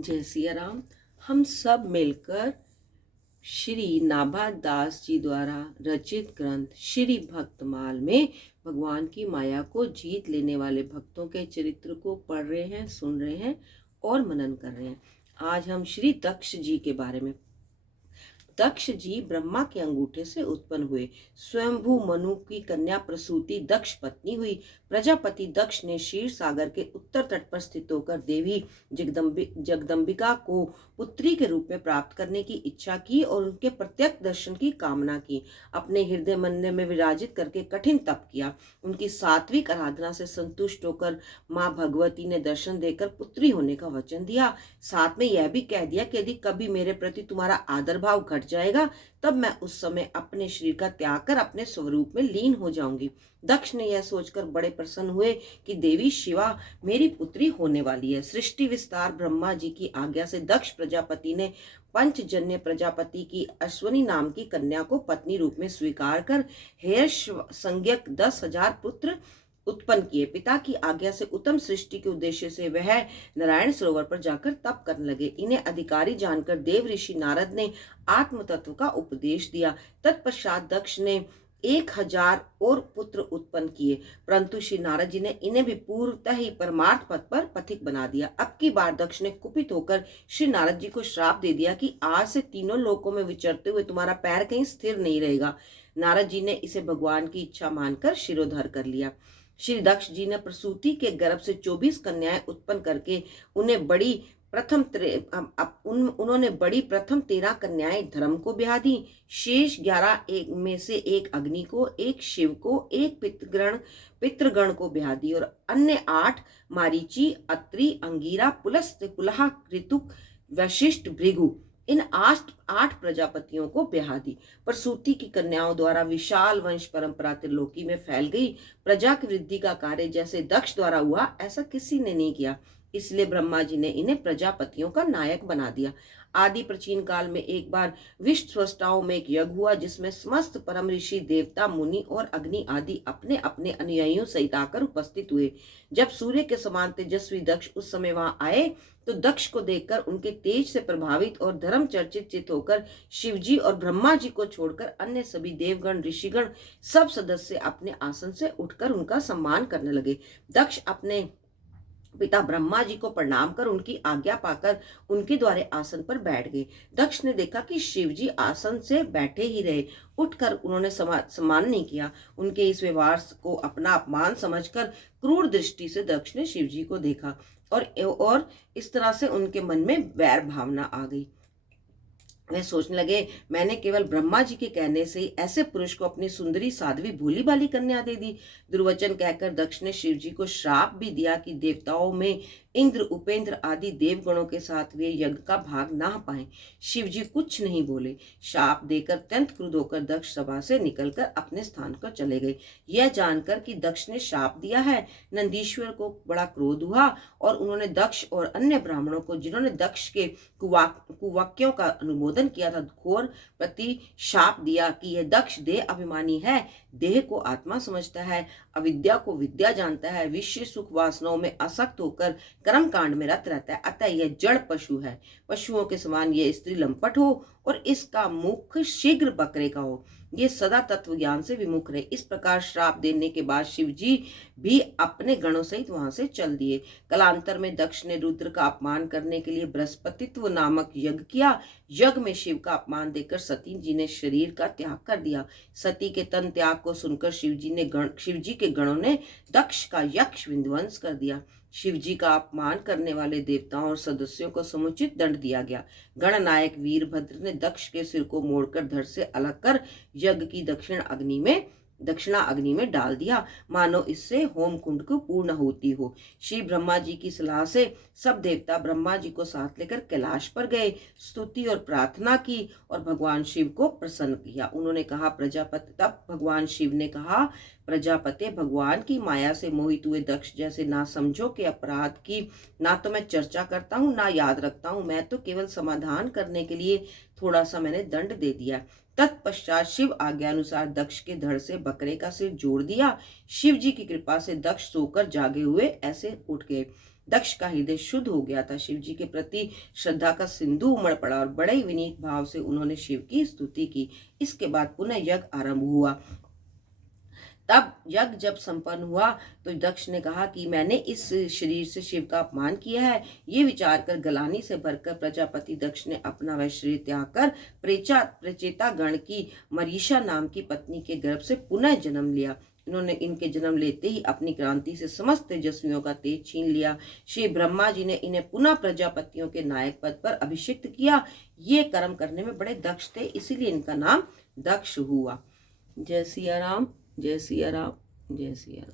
जय सिया राम। हम सब मिलकर श्री नाभा दास जी द्वारा रचित ग्रंथ श्री भक्तमाल में भगवान की माया को जीत लेने वाले भक्तों के चरित्र को पढ़ रहे हैं, सुन रहे हैं और मनन कर रहे हैं। आज हम श्री दक्ष जी के बारे में। दक्ष जी ब्रह्मा के अंगूठे से उत्पन्न हुए। स्वयंभू मनु की कन्या प्रसूति दक्ष पत्नी हुई। प्रजापति दक्ष ने क्षीर सागर के उत्तर तट पर स्थित होकर देवी जगदम्बिका को पुत्री के रूप में प्राप्त करने की इच्छा की और उनके प्रत्यक्ष दर्शन की कामना की। अपने हृदय मंदिर में विराजित करके कठिन तप किया। उनकी सात्विक आराधना से संतुष्ट होकर माँ भगवती ने दर्शन देकर पुत्री होने का वचन दिया। साथ में यह भी कह दिया कि यदि कभी मेरे प्रति तुम्हारा आदर भाव घट जाएगा तब मैं उस समय अपने शरीर का त्याग कर अपने स्वरूप में लीन हो जाऊंगी। दक्ष ने यह सोचकर बड़े प्रसन्न हुए कि देवी शिवा मेरी पुत्री होने वाली है। सृष्टि विस्तार ब्रह्मा जी की आज्ञा से दक्ष प्रजापति ने पंचजन्य प्रजापति की अश्वनी नाम की कन्या को पत्नी रूप में स्वीकार कर हेयश संज्ञक 10,000 पुत्र उत्पन्न किए। पिता की आज्ञा से उत्तम सृष्टि के उद्देश्य से वह नारायण सरोवर पर जाकर तप करने लगे। इन्हें अधिकारी जानकर देव ऋषि नारद ने आत्म तत्व का उपदेश दिया। तत्पश्चात दक्ष ने 1,000 और पुत्र उत्पन्न किए, परंतु श्री नारद जी ने इन्हें भी पूर्वतः ही परमार्थ पथ पर पथिक बना दिया। अब की बार दक्ष ने कुपित होकर श्री नारद जी को श्राप दे दिया कि आज से तीनों लोकों में विचरते हुए तुम्हारा पैर कहीं स्थिर नहीं रहेगा। नारद जी ने इसे भगवान की इच्छा मानकर शिरोधार्य कर लिया। श्री दक्ष जी ने प्रसूति के गर्भ से 24 कन्याएं उत्पन्न करके उन्हें उन्होंने बड़ी प्रथम 13 कन्याएं धर्म को ब्याह दी। शेष 11 में से एक अग्नि को, एक शिव को, एक पितृगण को ब्याह दी और अन्य 8 मारीची, अत्रि, अंगीरा, पुलस्त्य, पुलहा, ऋतुक, वशिष्ठ, भृगु इन 8 प्रजापतियों को ब्याह दी। प्रसूति की कन्याओं द्वारा विशाल वंश परंपरा त्रिलोकी में फैल गई। प्रजा की वृद्धि का कार्य जैसे दक्ष द्वारा हुआ ऐसा किसी ने नहीं किया, इसलिए ब्रह्मा जी ने इन्हें प्रजापतियों का नायक बना दिया। आदि प्राचीन काल में एक बार विश्व स्रष्टाओं में एक यज्ञ हुआ जिसमें समस्त परम ऋषि, देवता, मुनि और अग्नि आदि अपने अपने अनुयायियों सहित आकर उपस्थित हुए। जब सूर्य के समान तेजस्वी दक्ष उस समय वहां आए तो दक्ष को देखकर उनके तेज से प्रभावित और धर्म चर्चित चित्त होकर शिवजी और ब्रह्मा जी को छोड़कर अन्य सभी देवगण, ऋषिगण सब सदस्य अपने आसन से उठकर उनका सम्मान करने लगे। दक्ष अपने पिता ब्रह्मा जी को प्रणाम कर उनकी आज्ञा पाकर उनके द्वारे आसन पर बैठ गए। दक्ष ने देखा कि शिव जी आसन से बैठे ही रहे। उठकर उन्होंने सम्मान नहीं किया। उनके इस व्यवहार को अपना अपमान समझकर क्रूर दृष्टि से दक्ष ने शिव जी को देखा और इस तरह से उनके मन में वैर भावना आ गई। वे सोचने लगे, मैंने केवल ब्रह्मा जी के कहने से ही ऐसे पुरुष को अपनी सुंदरी साध्वी भोली भाली कन्या दे दी। दुर्वचन कहकर दक्ष ने शिव जी को श्राप भी दिया कि देवताओं में इंद्र, उपेंद्र आदि देवगणों के साथ वे यज्ञ का भाग ना पाए। शिव जी कुछ नहीं बोले। शाप देकर अत्यंत क्रुद्ध होकर दक्ष सभा से निकलकर अपने स्थान पर चले गए। यह जानकर कि दक्ष ने शाप दिया है, नंदीश्वर को बड़ा क्रोध हुआ और उन्होंने दक्ष और अन्य ब्राह्मणों को, जिन्होंने दक्ष के कुवाक्यों का अनुमोदन किया था, घोर प्रति शाप दिया कि यह दक्ष देह अभिमानी है, देह को आत्मा समझता है, अविद्या को विद्या जानता है, विषय सुख वासनाओं में आसक्त होकर कर्म कांड में रत रहता है, अतः यह जड़ पशु है। पशुओं के समान यह स्त्री लंपट हो और इसका मुख शीघ्र बकरे का हो। ये सदा तत्व ज्ञान से विमुख रहे। इस प्रकार श्राप देने के बाद शिव जी भी अपने गणों सहित वहां से चल दिए। कालांतर में दक्ष ने रुद्र का अपमान करने के लिए बृहस्पतित्व नामक यज्ञ किया। यज्ञ में शिव का अपमान देकर सती जी ने शरीर का त्याग कर दिया। सती के तन त्याग को सुनकर शिव जी के गणों ने दक्ष का यक्ष विध्वंस कर दिया। शिव जी का अपमान करने वाले देवताओं और सदस्यों को समुचित दंड दिया गया। गणनायक वीरभद्र ने दक्ष के सिर को मोड़कर धड़ से अलग कर यज्ञ की दक्षिणा अग्नि में डाल दिया, मानो इससे होम कुंड को पूर्ण होती हो। श्री ब्रह्मा जी की सलाह से सब देवता ब्रह्मा जी को साथ लेकर कैलाश पर गए, स्तुति और प्रार्थना की और भगवान शिव को प्रसन्न किया। उन्होंने कहा, तब भगवान शिव ने कहा, प्रजापति, भगवान की माया से मोहित हुए दक्ष जैसे ना समझो के अपराध की ना तो मैं चर्चा करता हूँ ना याद रखता हूँ। मैं तो केवल समाधान करने के लिए थोड़ा सा मैंने दंड दे दिया। तत्पश्चात शिव आज्ञा अनुसार दक्ष के धड़ से बकरे का सिर जोड़ दिया। शिव जी की कृपा से दक्ष सोकर जागे हुए ऐसे उठ गए। दक्ष का हृदय शुद्ध हो गया था। शिव जी के प्रति श्रद्धा का सिंधु उमड़ पड़ा और बड़े ही विनीत भाव से उन्होंने शिव की स्तुति की। इसके बाद पुनः यज्ञ आरंभ हुआ। तब यज्ञ जब संपन्न हुआ तो दक्ष ने कहा कि मैंने इस शरीर से शिव का अपमान किया है। ये विचार कर गलानी से भरकर प्रजापति दक्ष ने अपना वह शरीर त्याग कर प्रचेता गण की मरीषा नाम की पत्नी के गर्भ से पुनः जन्म लिया। इन्होंने इनके जन्म लेते ही अपनी क्रांति से समस्त तेजस्वियों का तेज छीन लिया। श्री ब्रह्मा जी ने इन्हें पुनः प्रजापतियों के नायक पद पर अभिषिक्त किया। ये कर्म करने में बड़े दक्ष थे, इसीलिए इनका नाम दक्ष हुआ। जय सिया राम, जय सिया राम, जय सिया राम।